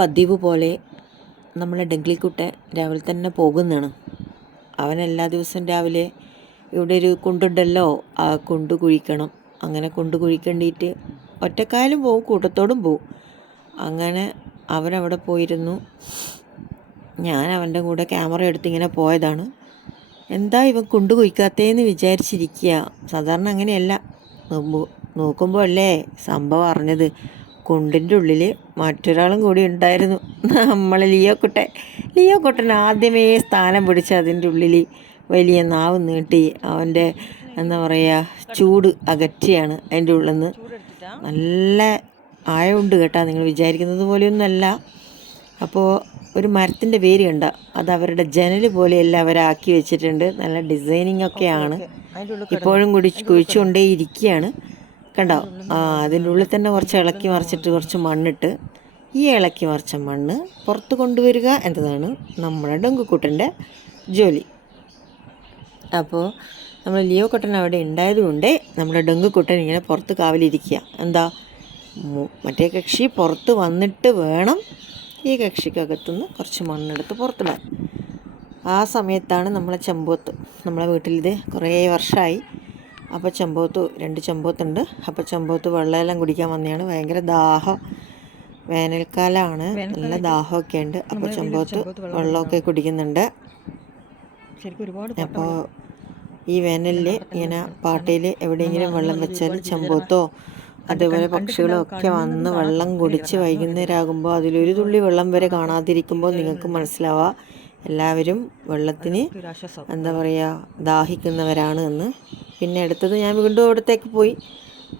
പതിവ് പോലെ നമ്മളെ ഡെങ്കിളിക്കുട്ടൻ രാവിലെ തന്നെ പോകുന്നതാണ്. അവൻ എല്ലാ ദിവസവും രാവിലെ ഇവിടെ ഒരു കുണ്ടുണ്ടല്ലോ ആ കുണ്ട് കുഴിക്കണം. അങ്ങനെ കുണ്ട് കുഴിക്കേണ്ടിയിട്ട് ഒറ്റക്കായാലും പോവും കൂട്ടത്തോടും പോവും. അങ്ങനെ അവനവിടെ പോയിരുന്നു. ഞാൻ അവന്റെ കൂടെ ക്യാമറ എടുത്ത് ഇങ്ങനെ പോയതാണ്. എന്താ ഇവൻ കുണ്ട് കുഴിക്കാത്തേന്ന് വിചാരിച്ചിരിക്കുക. സാധാരണ അങ്ങനെയല്ല. നോക്കുമ്പോൾ അല്ലേ സംഭവം അറിഞ്ഞത്. കുണ്ടിന്റെ ഉള്ളിൽ മറ്റൊരാളും കൂടി ഉണ്ടായിരുന്നു. നമ്മളെ ലിയോ കുട്ടൻ. ലിയോ കുട്ടൻ ആദ്യമേ സ്ഥാനം പിടിച്ച് അതിന്റെ ഉള്ളിൽ വലിയ നാവ് നീട്ടി അവന്റെ എന്താ പറയുക ചൂട് അകറ്റിയാണ് അതിന്റെ ഉള്ളിൽ നിന്ന് നല്ല ആഴമുണ്ട് കേട്ടോ നിങ്ങൾ വിചാരിക്കുന്നത് പോലെയൊന്നുമല്ല. അപ്പോൾ ഒരു മരത്തിന്റെ പേര് കണ്ട അത് അവരുടെ ജനൽ പോലെയല്ല അവരാക്കി വെച്ചിട്ടുണ്ട്. നല്ല ഡിസൈനിങ് ഒക്കെയാണ് ഇപ്പോഴും കുടി കുഴിച്ചുകൊണ്ടേ ഇരിക്കുകയാണ് കണ്ടോ? ആ അതിന്റെ ഉള്ളിൽ തന്നെ കുറച്ച് ഇളക്കി മറിച്ചിട്ട് കുറച്ച് മണ്ണിട്ട് ഈ ഇളക്കി മറിച്ച മണ്ണ് പുറത്ത് കൊണ്ടുവരിക എന്നതാണ് നമ്മുടെ ഡൊങ്കുക്കുട്ടന്റെ ജോലി. അപ്പോൾ നമ്മൾ ലിയോ കുട്ടൻ അവിടെ ഉണ്ടായതുകൊണ്ട് നമ്മുടെ ഡൊങ്കുക്കുട്ടൻ ഇങ്ങനെ പുറത്ത് കാവലിരിക്കുക. എന്താ? മറ്റേ കക്ഷി പുറത്ത് വന്നിട്ട് വേണം ഈ കക്ഷിക്കകത്തുനിന്ന് കുറച്ച് മണ്ണെടുത്ത് പുറത്തിടാൻ. ആ സമയത്താണ് നമ്മളെ ചെമ്പോത്ത്. നമ്മളെ വീട്ടിലിത് കുറേ വർഷമായി അപ്പോൾ ചെമ്പോത്ത് രണ്ട് ചെമ്പോത്തുണ്ട്. അപ്പോൾ ചെമ്പോത്ത് വെള്ളമെല്ലാം കുടിക്കാൻ വന്നതാണ് ഭയങ്കര ദാഹം വേനൽക്കാലമാണ് നല്ല ദാഹമൊക്കെ ഉണ്ട്. അപ്പോൾ ചെമ്പോത്ത് വെള്ളമൊക്കെ കുടിക്കുന്നുണ്ട്. അപ്പോൾ ഈ വേനലിൽ ഇങ്ങനെ പാട്ടയിൽ എവിടെയെങ്കിലും വെള്ളം വെച്ചാൽ ചെമ്പോത്തോ അതേപോലെ പക്ഷികളോ ഒക്കെ വന്ന് വെള്ളം കുടിച്ച് വൈകുന്നേരം ആകുമ്പോൾ അതിലൊരു തുള്ളി വെള്ളം വരെ കാണാതിരിക്കുമ്പോൾ നിങ്ങൾക്ക് മനസ്സിലാവുക എല്ലാവരും വെള്ളത്തിന് എന്താ പറയുക ദാഹിക്കുന്നവരാണ് എന്ന്. പിന്നെ എടുത്തത് ഞാൻ വീണ്ടും അവിടത്തേക്ക് പോയി.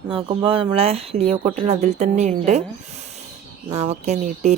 നോക്കുമ്പോൾ നമ്മളെ ലിയോ കൊട്ടൻ അതിൽ തന്നെ ഉണ്ട്. നാവൊക്കെ നീട്ടി